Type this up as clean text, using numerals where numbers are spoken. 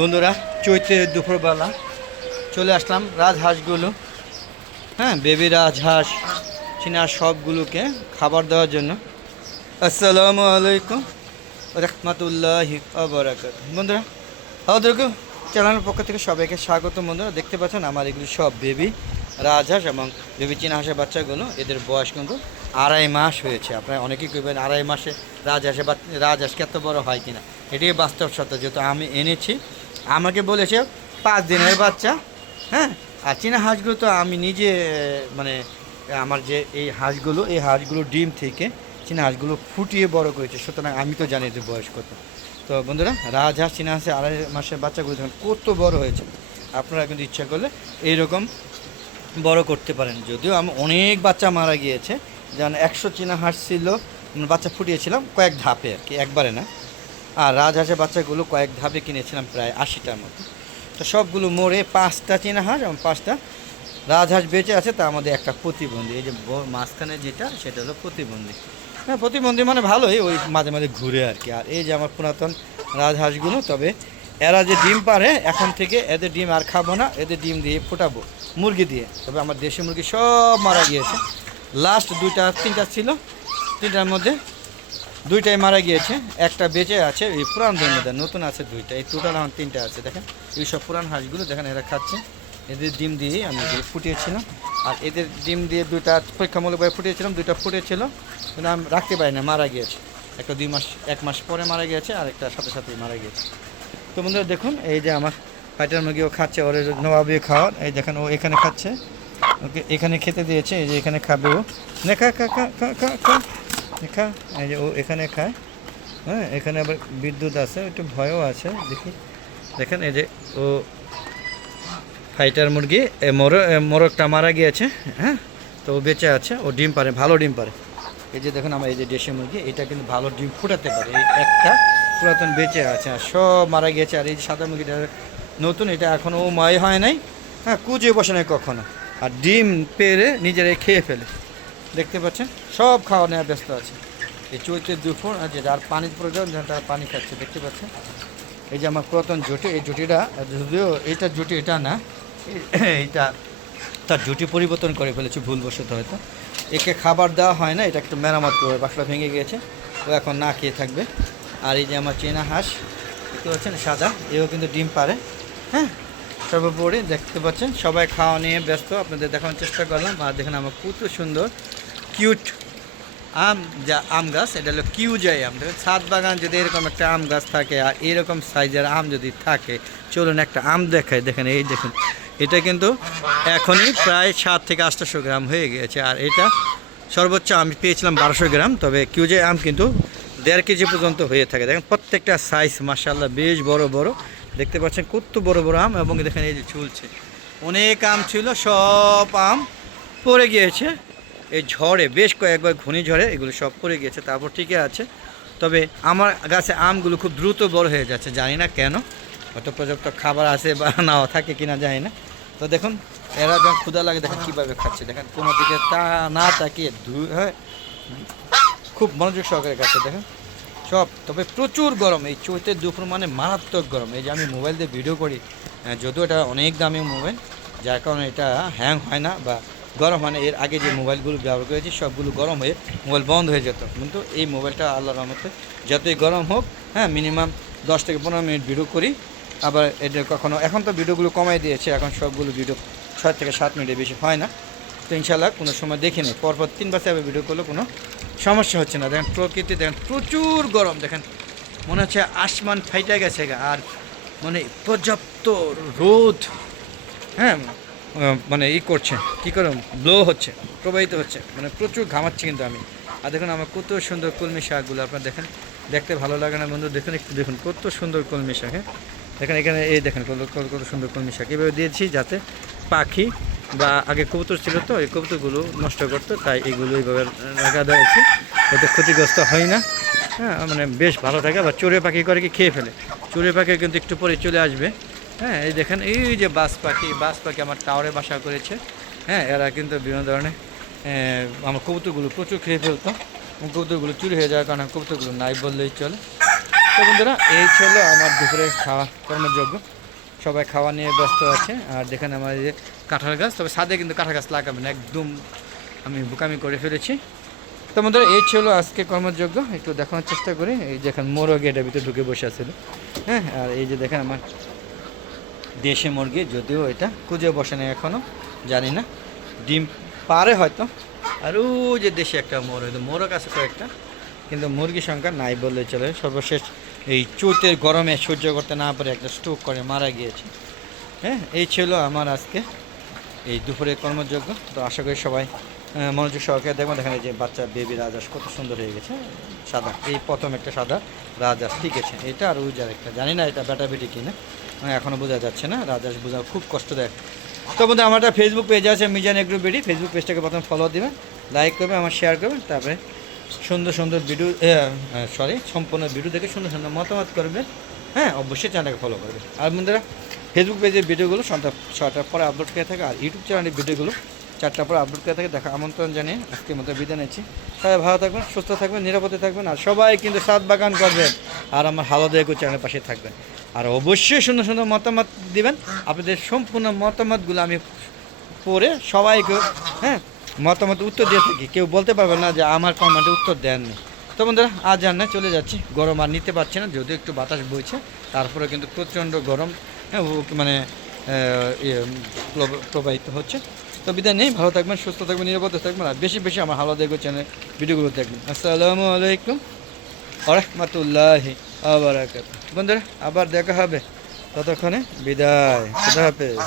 বন্ধুরা, চৈত্রের দুপুরবেলা চলে আসলাম রাজহাঁসগুলো, বেবি রাজহাঁস চীনা সবগুলোকে খাবার দেওয়ার জন্য। আসসালামু আলাইকুম রহমতুল্লাহি ওয়া বারাকাতুহু। বন্ধুরা, আমাদেরকে চ্যানেলের পক্ষ থেকে সবাইকে স্বাগত। বন্ধুরা, দেখতে পাচ্ছেন আমার এগুলো সব বেবি রাজহাঁস এবং বেবি চীনা হাঁসের বাচ্চাগুলো। এদের বয়স কিন্তু 2.5 মাস হয়েছে। আপনারা অনেকেই কইবেন 2.5 মাসে রাজহাঁসকে এত বড় হয় কিনা। এটাই বাস্তব সত্য, যেহেতু আমি এনেছি। আমাকে বলেছে 5 দিনের বাচ্চা। আর চীনা হাঁসগুলো তো আমি নিজে আমার যে এই হাঁসগুলো ডিম থেকে চীনা হাঁসগুলো ফুটিয়ে বড় করেছে, সুতরাং আমি তো জানি যে বয়স কত। তো বন্ধুরা, রাজহাঁস চীনা হাঁসের 2.5 মাসের বাচ্চাগুলো দেখুন কত বড় হয়েছে। আপনারা কিন্তু ইচ্ছা করলে এইরকম বড় করতে পারেন। যদিও আমি অনেক বাচ্চা মারা গিয়েছে, যেমন 100 চীনা হাঁস ছিল, বাচ্চা ফুটিয়েছিলাম কয়েক ধাপে আর কি, একবারে না। আর রাজহাঁসের বাচ্চাগুলো কয়েক ধাপে কিনেছিলাম, প্রায় 80টার মতো। তো সবগুলো মরে 5টা চীনা হাঁস এবং 5টা রাজহাঁস বেঁচে আছে। তার মধ্যে একটা প্রতিবন্ধী, এই যে মাঝখানে যেটা, সেটা হলো প্রতিবন্ধী। প্রতিবন্ধী মানে ভালোই, ওই মাঝে মাঝে ঘুরে আর কি। আর এই যে আমার পুরাতন রাজহাঁসগুলো, তবে এরা যে ডিম পারে, এখন থেকে এদের ডিম আর খাবো না, এদের ডিম দিয়ে ফোটাবো মুরগি দিয়ে। তবে আমার দেশি মুরগি সব মারা গিয়েছে। লাস্ট 3টা ছিল, 3টার মধ্যে 2টাই মারা গিয়েছে, একটা বেঁচে আছে এই পুরানদের মধ্যে, নতুন আছে 2টা। এই টোটাল এখন 3টা আছে। দেখেন এই সব পুরান হাঁসগুলো, দেখেন এরা খাচ্ছে। এদের ডিম দিয়েই আমি ফুটিয়েছিলাম। আর এদের ডিম দিয়ে 2টা পরীক্ষামূলকভাবে ফুটিয়েছিলাম, 2টা ফুটেছিল, কিন্তু আমি রাখতে পারি না, মারা গিয়েছে। একটা 1 মাস পরে মারা গিয়েছে, আর একটা সাথে সাথেই মারা গিয়েছে। তো বন্ধুরা দেখুন, এই যে আমার ফাইটার মুরগিও খাচ্ছে, ওর নবাবি খাওয়ার। এই দেখেন ও এখানে খাচ্ছে, ওকে এখানে খেতে দিয়েছে, এই যে এখানে খাবে ও। খা খা খা খা খা খা খা। এই যে ও এখানে খায়। এখানে আবার বিদ্যুৎ আছে, একটু ভয়ও আছে। দেখেন এই যে ও ফাইটার মুরগি, মোরগটা মারা গিয়েছে। তো ও বেঁচে আছে, ও ডিম পারে, ভালো ডিম পারে। এই যে দেখুন আমার এই যে দেশি মুরগি, এটা কিন্তু ভালো ডিম ফুটাতে পারে। এই একটা পুরাতন বেঁচে আছে, আর সব মারা গিয়েছে। আর এই সাদা মুরগিটা নতুন, এটা এখনও মাই হয় নাই, কুজে বসে নাই কখনো। আর ডিম পেরে নিজেরাই খেয়ে ফেলে, দেখতে পাচ্ছেন। সব খাওয়া নেওয়া ব্যস্ত আছে। এই চৈত্রের দুপুর, আর যে যার পানির প্রয়োজন তারা পানি খাচ্ছে, দেখতে পাচ্ছেন। এই যে আমার পুরাতন জুটি, এই জুটিটা যদিও এইটা জুটি, এটা না, এইটা তার জুটি পরিবর্তন করে ফেলেছে ভুলবশত হয়তো। একে খাবার দেওয়া হয় না, এটা একটু মেরামত করে, বাসটা ভেঙে গিয়েছে, ও এখন না খেয়ে থাকবে। আর এই যে আমার চীনা হাঁস, দেখতে পাচ্ছেন সাদা, এও কিন্তু ডিম পারে। সর্বোপরি দেখতে পাচ্ছেন সবাই খাওয়া নিয়ে ব্যস্ত, আপনাদের দেখানোর চেষ্টা করলাম। আর দেখেন আমার কত সুন্দর কিউট আম গাছ, এটা হলো কিউজাই আম। দেখেন ছাদ বাগান যদি এরকম একটা আম গাছ থাকে, আর এরকম সাইজের আম যদি থাকে, চলুন একটা আম দেখায়। দেখেন এই দেখুন, এটা কিন্তু এখনই প্রায় 7 থেকে 800 গ্রাম হয়ে গিয়েছে। আর এটা সর্বোচ্চ আমি পেয়েছিলাম 1200 গ্রাম। তবে কিউজাই আম কিন্তু 1.5 কেজি পর্যন্ত হয়ে থাকে। দেখেন প্রত্যেকটা সাইজ মাশাআল্লাহ বেশ বড় বড়, দেখতে পাচ্ছেন কত বড় বড় আম। এবং দেখেন এই যে ঝুলছে, অনেক আম ছিল, সব আম পড়ে গিয়েছে এই ঝড়ে, বেশ কয়েকবার ঘূর্ণিঝড়ে এগুলো সব পড়ে গিয়েছে। তারপর ঠিকই আছে। তবে আমার গাছে আমগুলো খুব দ্রুত বড় হয়ে যাচ্ছে, জানি না কেন, হয়তো পর্যাপ্ত খাবার আছে বা নাও থাকে কিনা জানি না। তো দেখুন এরা যখন ক্ষুধা লাগে, দেখেন কীভাবে খাচ্ছে, দেখেন কোনো দিকে না তাকিয়ে খুব মনোযোগ সহকারে খাচ্ছে, দেখেন সব। তবে প্রচুর গরম, এই চৈতের দুপুর মানে মারাত্মক গরম। এই যে আমি মোবাইল দিয়ে ভিডিও করি, যদিও এটা অনেক দামি মোবাইল, যার কারণে এটা হ্যাং হয় না বা গরম হয় না। এর আগে যে মোবাইলগুলো ব্যবহার করেছি সবগুলো গরম হয়ে মোবাইল বন্ধ হয়ে যেত, কিন্তু এই মোবাইলটা আল্লাহর রহমতে যতই গরম হোক, মিনিমাম 10 থেকে 15 মিনিট ভিডিও করি। আবার এটা কখনো, এখন তো ভিডিওগুলো কমাই দিয়েছে, এখন সবগুলো ভিডিও 6 থেকে 7 মিনিটের বেশি হয় না। তো ইনশাল্লাহ কোনো সময় দেখে নেই, পরপর 3 বার ভিডিও করলে কোনো সমস্যা হচ্ছে না। দেখেন প্রকৃতি, দেখেন প্রচুর গরম, দেখেন মনে হচ্ছে আসমান ফাইটা গেছে। আর মানে পর্যাপ্ত রোদ, মানে করছে, কী করে ব্লো হচ্ছে, প্রবাহিত হচ্ছে, মানে প্রচুর ঘামাচ্ছি কিন্তু আমি। আর দেখুন আমার কত সুন্দর কলমি শাকগুলো, আপনার দেখেন, দেখতে ভালো লাগে না বন্ধু? দেখুন একটু, দেখুন কত সুন্দর কলমি শাক। দেখেন এখানে, এই দেখেন কত সুন্দর কলমি শাক। এভাবে দিয়েছি যাতে পাখি বা আগে কবুতর ছিল, তো এই কবুতরগুলো নষ্ট করতো, তাই এগুলো এইভাবে লাগা দিয়েছি, এতে ক্ষতিগ্রস্ত হয় না। মানে বেশ ভালো থাকে। আবার চড়ুই পাখি করে কি খেয়ে ফেলে, চড়ুই পাখি কিন্তু একটু পরে চলে আসবে। এই দেখেন এই যে বাজ পাখি আমার টাওয়ারে বাসা করেছে। এরা কিন্তু বিভিন্ন ধরনের আমার কবুতরগুলো প্রচুর খেয়ে ফেলতো। কবুতরগুলো চুরি হয়ে যাওয়ার কারণে কবুতরগুলো নাই বললেই চলে। তো বন্ধুরা এই ছিল আমার দুপুরে খাওয়া কর্মযোগ্য। সবাই খাওয়া নিয়ে ব্যস্ত আছে। আর দেখেন আমার এই যে কাঁঠাল গাছ, তবে ছাদে কিন্তু কাঁঠাল গাছ লাগাবেন, একদম আমি বোকামি করে ফেলেছি। তো বন্ধুরা এই ছিল আজকে কর্মযোগ্য, একটু দেখানোর চেষ্টা করি। এই দেখেন মোরগ এটার ভিতরে ঢুকে বসে আছিল, হ্যাঁ। আর এই যে দেখেন আমার দেশি মুরগি, যদিও এটা খুঁজে বসে নেই এখনও, জানি না ডিম পারে হয়তো। আর ও যে দেশে একটা মোরগ আছে কয়েকটা, কিন্তু মুরগির সংখ্যা নাই বললে চলে। সর্বশেষ এই চৈতের গরমে সহ্য করতে না পারে একটা স্ট্রোক করে মারা গিয়েছে, হ্যাঁ। এই ছিল আমার আজকে এই দুপুরে কর্মযোগ্য। তো আশা করি সবাই মনোযোগ সহকারে দেখবেন। দেখেন এই যে বাচ্চা বেবি রাজহাঁস কত সুন্দর হয়ে গেছে, সাদা। এই প্রথম একটা সাদা রাজহাঁস ঠিক আছে, এটা আর ওই যার একটা জানি না এটা বেটা বেটি কিনা, এখনও বোঝা যাচ্ছে না। রাজহাঁস বোঝা খুব কষ্ট দেয়। তো বন্ধু আমার একটা ফেসবুক পেজ আছে মিজান এগ্রো বিডি, ফেসবুক পেজটাকে প্রথমে ফলো দেবেন, লাইক করবেন, আমার শেয়ার করবেন, তারপরে সুন্দর সুন্দর ভিডিও সম্পূর্ণ ভিডিও দেখে সুন্দর সুন্দর মতামত করবে, হ্যাঁ। অবশ্যই চ্যানেলকে ফলো করবে। আর বন্ধুরা ফেসবুক পেজের ভিডিওগুলো সন্ধ্যা 6টার পরে আপলোড করে থাকে, আর ইউটিউব চ্যানেলের ভিডিওগুলো 4টার পরে আপলোড করে থাকে। দেখা আমন্ত্রণ জানিয়ে আজকের মতো বিদায় নিচ্ছি। সবাই ভালো থাকবেন, সুস্থ থাকবেন, নিরাপদে থাকবেন, আর সবাই কিন্তু ছাদ বাগান করবেন, আর আমার হালদা এগো চ্যানেলের পাশে থাকবেন। আর অবশ্যই সুন্দর সুন্দর মতামত দিবেন। আপনাদের সম্পূর্ণ মতামতগুলো আমি পড়ে সবাইকে, হ্যাঁ, মতামত উত্তর দিয়ে থাকি। কেউ বলতে পারবে না যে আমার কমেন্টে উত্তর দেননি। তো বন্ধুরা আজ আর না, চলে যাচ্ছি। গরম আর নিতে পারছি না, যদিও একটু বাতাস বইছে, তারপরে কিন্তু প্রচণ্ড গরম, হ্যাঁ, মানে প্রবাহিত হচ্ছে। তো বিদায় নেই, ভালো থাকবেন, সুস্থ থাকবেন, নিরাপদে থাকবেন, আর বেশি বেশি আমার হালদা এগো চ্যানেল ভিডিওগুলো দেখবেন। আসসালামু আলাইকুম ওয়া রাহমাতুল্লাহি ওয়া বারাকাতুহু। বন্ধুরা আবার দেখা হবে, ততক্ষণে বিদায়, খুদা হাফেজ।